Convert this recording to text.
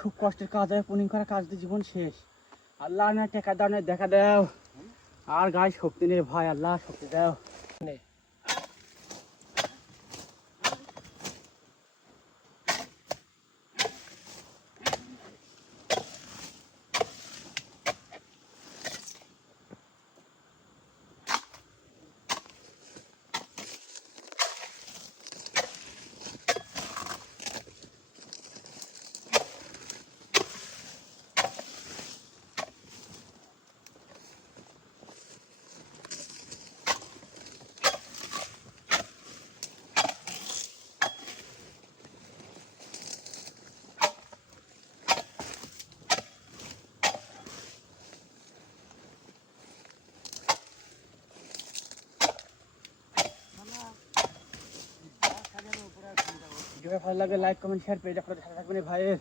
খুব কষ্টের কাজ হয়, পুনিং করা কাজ দিয়ে জীবন শেষ। আল্লাহ না টেকা দাও না দেখা দাও, আর গায়ে শক্তি নেই ভাই, আল্লাহ শক্তি দাও। ভিডিও ভালো লাগে লাইক কমেন্ট শেয়ার পেজটা করে সাথে থাকবেন ভাইয়ের।